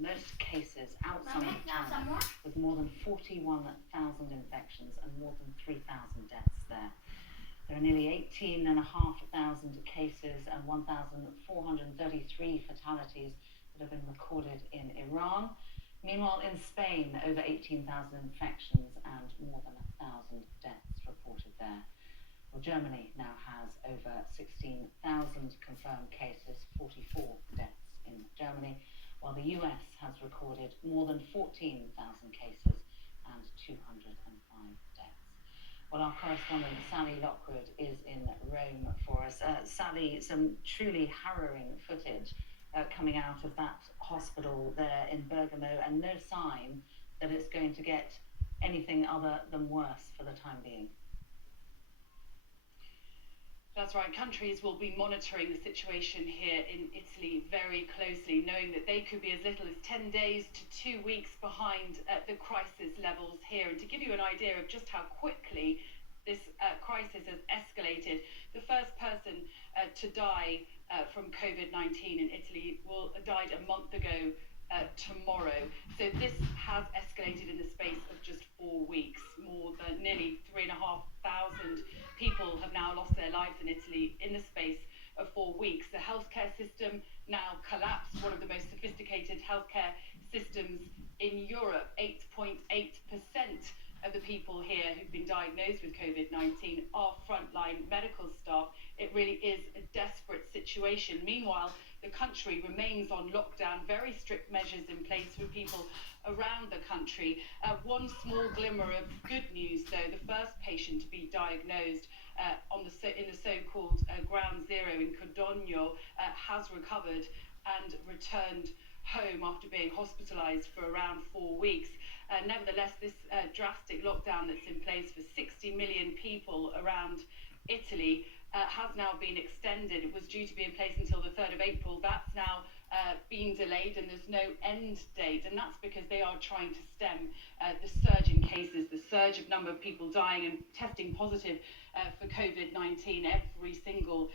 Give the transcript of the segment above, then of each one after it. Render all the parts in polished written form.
Most cases outside of China, with more than 41,000 infections and more than 3,000 deaths there. There are nearly 18,500 cases and 1,433 fatalities that have been recorded in Iran. Meanwhile, in Spain, over 18,000 infections and more than 1,000 deaths reported there. Well, Germany now has over 16,000 confirmed cases, 44 deaths in Germany, while the US has recorded more than 14,000 cases and 205 deaths. Well, our correspondent Sally Lockwood is in Rome for us. Sally, some truly harrowing footage coming out of that hospital there in Bergamo, and no sign that it's going to get anything other than worse for the time being. That's right. Countries will be monitoring the situation here in Italy very closely, knowing that they could be as little as 10 days to 2 weeks behind the crisis levels here. And to give you an idea of just how quickly this crisis has escalated, the first person to die from COVID-19 in Italy died a month ago tomorrow. So this has escalated in the space of just 4 weeks. More than nearly 3,500 people have now lost their lives in Italy in the space of 4 weeks. The healthcare system now collapsed, one of the most sophisticated healthcare systems in Europe. 8.8% of the people here who've been diagnosed with COVID-19 are frontline medical staff. It really is a desperate situation. Meanwhile, the country remains on lockdown, very strict measures in place for people around the country. One small glimmer of good news, though: the first patient to be diagnosed in the so-called ground zero in Codogno has recovered and returned home after being hospitalized for around 4 weeks. Nevertheless, this drastic lockdown that's in place for 60 million people around Italy has now been extended. It was due to be in place until the 3rd of April. That's now been delayed, and there's no end date, and that's because they are trying to stem the surge in cases, the surge of number of people dying and testing positive for COVID-19 every single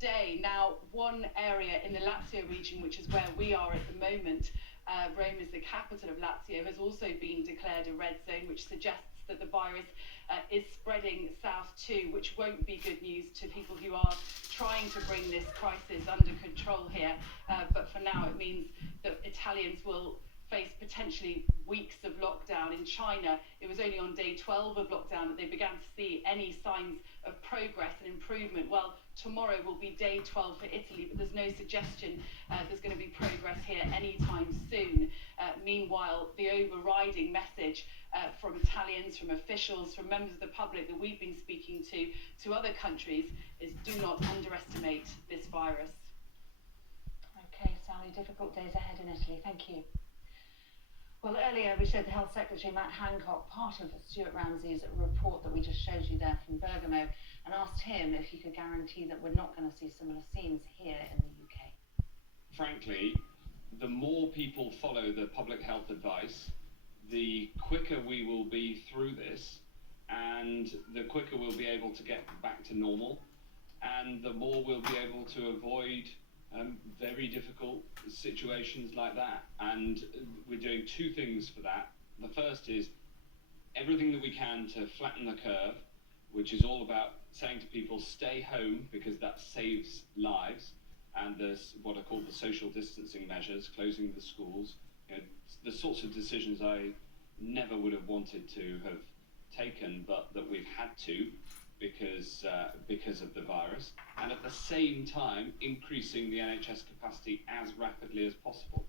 day. Now, one area in the Lazio region, which is where we are at the moment, Rome is the capital of Lazio, has also been declared a red zone, which suggests that the virus is spreading south too, which won't be good news to people who are trying to bring this crisis under control here. But for now, it means that Italians will face potentially weeks of lockdown. In China, it was only on day 12 of lockdown that they began to see any signs of progress and improvement. Well, tomorrow will be day 12 for Italy, but there's no suggestion there's going to be progress here anytime soon. Meanwhile, the overriding message from Italians, from officials, from members of the public that we've been speaking to other countries is: do not underestimate this virus. Okay, Sally, difficult days ahead in Italy. Thank you. Well, earlier we showed the Health Secretary, Matt Hancock, part of Stuart Ramsey's report that we just showed you there from Bergamo, and asked him if he could guarantee that we're not going to see similar scenes here in the UK. Frankly, the more people follow the public health advice, the quicker we will be through this, and the quicker we'll be able to get back to normal, and the more we'll be able to avoid very difficult situations like that. And we're doing two things for that. The first is everything that we can to flatten the curve, which is all about saying to people, stay home, because that saves lives. And there's what are called the social distancing measures, closing the schools, the sorts of decisions I never would have wanted to have taken, but that we've had to because of the virus, and at the same time increasing the NHS capacity as rapidly as possible.